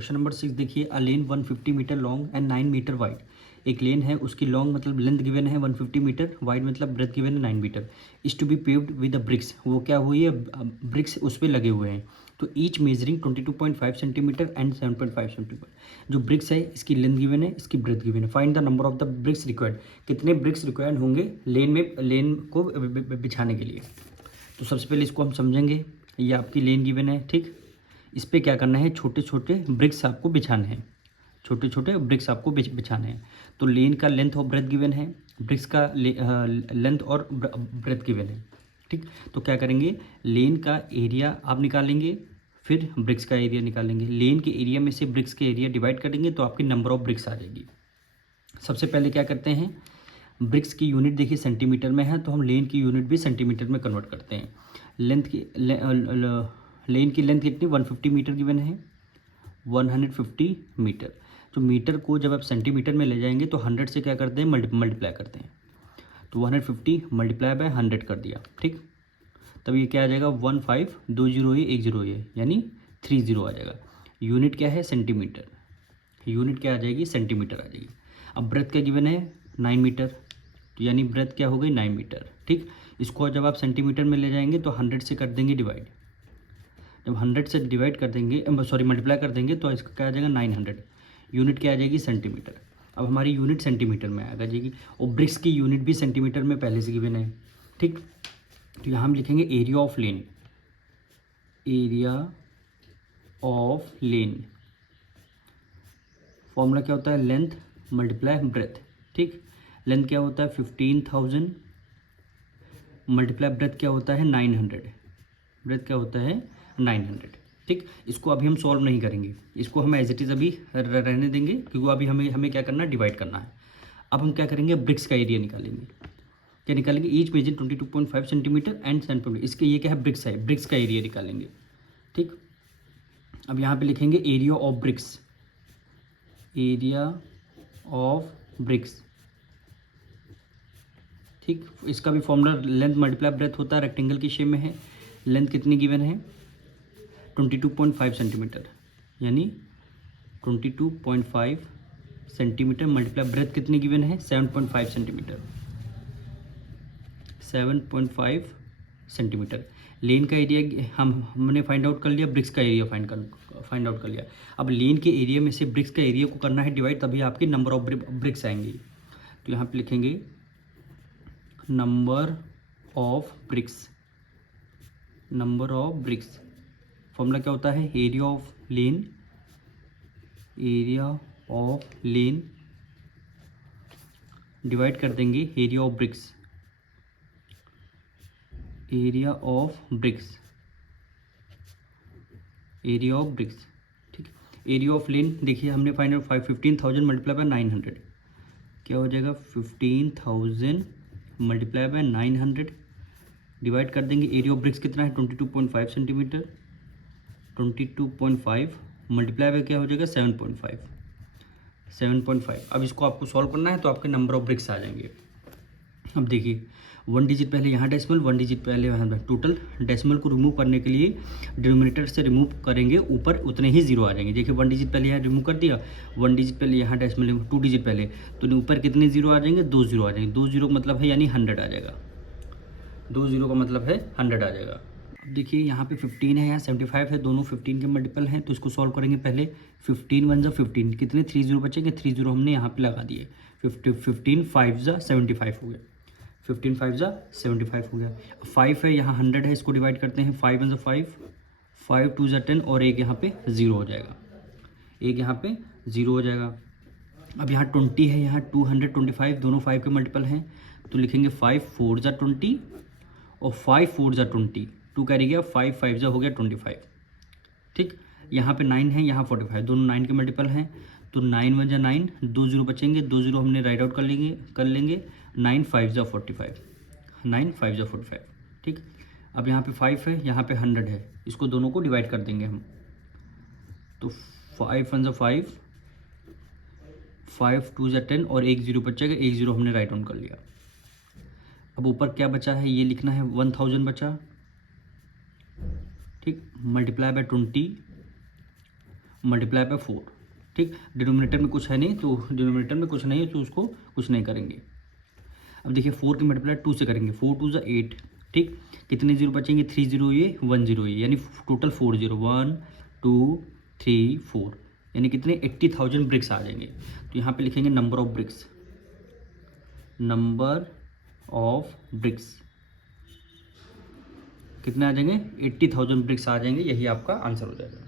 Question number 6 देखिए, a lane 150 metre long and 9 metre wide. एक lane है, उसकी लॉन्ग मतलब लेंथ गिवन है 150 मीटर, वाइड मतलब ब्रेथ गिवन है 9 metre. Is to be paved with a bricks. वो क्या हुई है, ब्रिक्स उस पर लगे हुए हैं। तो each measuring 22.5 centimetre and 7.5 centimetre. जो ब्रिक्स है इसकी लेंथ गिवन है, इसकी ब्रेथ गिवन है। Find the number of the BRICS required. कितने ब्रिक्स रिक्वायर्ड होंगे लेन को बिछाने के लिए। तो सबसे पहले इसको हम समझेंगे। ये आपकी लेन गिवन है, ठीक। इस पर क्या करना है, छोटे छोटे ब्रिक्स आपको बिछाने हैं। छोटे छोटे ब्रिक्स आपको बिछाने हैं। तो लेन का लेंथ और ब्रेथ गिवन है, ब्रिक्स का लेंथ और ब्रेथ गिवन है, ठीक। तो क्या करेंगे, लेन का एरिया आप निकालेंगे, फिर ब्रिक्स का एरिया निकालेंगे। लेन के एरिया में से ब्रिक्स के एरिया डिवाइड करेंगे तो आपकी नंबर ऑफ ब्रिक्स आ जाएगी। सबसे पहले क्या करते हैं, ब्रिक्स की यूनिट देखिए सेंटीमीटर में है, तो हम लेन की यूनिट भी सेंटीमीटर में कन्वर्ट करते हैं। लेंथ की लेन की लेंथ कितनी 150 मीटर गिवन है, 150 मीटर। तो मीटर को जब आप सेंटीमीटर में ले जाएंगे तो 100 से क्या करते हैं, मल्टीप्लाई करते हैं। तो 150 मल्टीप्लाई बाय 100 कर दिया, ठीक। तब ये क्या आ जाएगा, 15 2 जीरो ये 1 जीरो ये यानी 30 आ जाएगा। यूनिट क्या है, सेंटीमीटर। यूनिट क्या आ जाएगी, सेंटीमीटर आ जाएगी। अब ब्रेथ क्या गिवन है 9 मीटर, तो यानी ब्रेथ क्या हो गई 9 मीटर, ठीक। इसको जब आप सेंटीमीटर में ले जाएंगे तो 100 से कर देंगे डिवाइड। जब 100 से डिवाइड कर देंगे, सॉरी मल्टीप्लाई कर देंगे तो इसका क्या आ जाएगा 900। यूनिट क्या आ जाएगी, सेंटीमीटर। अब हमारी यूनिट सेंटीमीटर में आ जाएगी, और ब्रिक्स की यूनिट भी सेंटीमीटर में पहले से गिवन है, ठीक। तो यहाँ हम लिखेंगे area of lane. Area of lane formula क्या होता है, लेंथ मल्टीप्लाई ब्रेथ, ठीक। लेंथ क्या होता है 15,000 मल्टीप्लाई ब्रेथ क्या होता है 900। ब्रेथ क्या होता है 900, ठीक। इसको अभी हम सॉल्व नहीं करेंगे, इसको हम एज इट इज़ अभी रहने देंगे, क्योंकि अभी हमें क्या करना है, डिवाइड करना है। अब हम क्या करेंगे, ब्रिक्स का एरिया निकालेंगे। क्या निकालेंगे, ईच मेजर 22.5 सेंटीमीटर एंड 7. इसके ये क्या है, ब्रिक्स है, ब्रिक्स का एरिया निकालेंगे, ठीक। अब यहाँ पे लिखेंगे area of BRICS. Area of BRICS, ठीक। इसका भी फॉर्मूला लेंथ मल्टीप्लाई ब्रेथ होता है, रेक्टेंगल की शेप में है। लेंथ कितनी गिवन है 22.5 सेंटीमीटर, यानी 22.5 सेंटीमीटर मल्टीप्लाई ब्रेथ कितनी गिवन है 7.5 सेंटीमीटर। 7.5 सेंटीमीटर। लेन का एरिया हमने फाइंड आउट कर लिया, ब्रिक्स का एरिया फाइंड आउट कर लिया। अब लेन के एरिया में से ब्रिक्स का एरिया को करना है डिवाइड, तभी आपके नंबर ऑफ ब्रिक्स आएंगे। तो यहाँ पे लिखेंगे number of BRICS. Number of BRICS formula क्या होता है, area of lane. Area of lane divide कर देंगे area of BRICS. Area of BRICS, area of BRICS, ठीक। एरिया ऑफ लेन देखिए हमने फाइंड आउट 15,000 मल्टीप्लाई बाय 900 क्या हो जाएगा, 15,000 मल्टीप्लाई बाय 900 डिवाइड कर देंगे। एरिया ऑफ ब्रिक्स कितना है 22.5 सेंटीमीटर। 22.5 मल्टीप्लाई बाय क्या हो जाएगा 7.5। 7.5। अब इसको आपको सॉल्व करना है तो आपके नंबर ऑफ ब्रिक्स आ जाएंगे। अब देखिए 1 डिजिट पहले यहाँ डेसिमल, 1 डिजिट पहले यहाँ टोटल। डेसिमल को रिमूव करने के लिए डिनोमिनेटर से रिमूव करेंगे, ऊपर उतने ही जीरो आ जाएंगे। देखिए 1 डिजिट पहले यहाँ रिमूव कर दिया, 1 डिजिट पहले यहाँ डेसिमल, 2 डिजिट पहले, तो ऊपर कितने जीरो आ जाएंगे, 2 जीरो आ जाएंगे। 2 जीरो का मतलब है यानी 100 आ जाएगा। 2 जीरो का मतलब है 100 आ जाएगा। अब देखिए यहाँ पे 15 है, यहाँ 75 है, दोनों 15 के मल्टीपल हैं, तो इसको सॉल्व करेंगे पहले। 15 1 जा 15, कितने 3 जीरो बचेंगे, 3 जीरो हमने यहाँ पे लगा दिए। 15 5 जा 75 हो गया। 15 5 जा 75 हो गया। 5 है यहाँ 100 है, इसको डिवाइड करते हैं। 5 1 जा 5, 5 2 जा 10, और एक यहाँ पे 0 हो जाएगा। एक यहाँ पे 0 हो जाएगा। अब यहाँ 20 है, यहाँ 225, दोनों 5 के मल्टीपल हैं, तो लिखेंगे 5 4 जा 20 और 5 4 जा 20, 2 कैरी गया, 5 5 जा हो गया 25, ठीक। यहाँ पे 9 है, यहाँ 45, दोनों 9 के मल्टीपल हैं, तो 9 1 जा 9, 2 जीरो बचेंगे, 2 जीरो हमने राइट आउट कर लेंगे। 9 5 जा 45, 9 5 जा 45, ठीक। अब यहाँ पे 5 है, यहाँ पे 100 है, इसको दोनों को डिवाइड कर देंगे हम। तो 5 1 जा 5, 5 2 जा 10, और एक जीरो बचेगा, एक जीरो हमने राइट डाउन कर लिया। अब ऊपर क्या बचा है ये लिखना है, 1000 बचा, ठीक। Multiply by 20, multiply by 4। ठीक, डिनोमिनेटर में कुछ है नहीं तो डिनोमिनेटर में कुछ नहीं है तो उसको कुछ नहीं करेंगे। अब देखिए 4 की मल्टीप्लाई 2 से करेंगे, 4 2 ज़ा 8। ठीक, कितने जीरो बचेंगे, 3 जीरो ये 1 जीरो ये, यानी टोटल 4 जीरो, 1 2 3 4, यानी कितने 80,000 ब्रिक्स आ जाएंगे। तो यहाँ पे लिखेंगे number of BRICS, number of BRICS कितने आ जाएंगे, 80,000 ब्रिक्स आ जाएंगे। यही आपका आंसर हो जाएगा।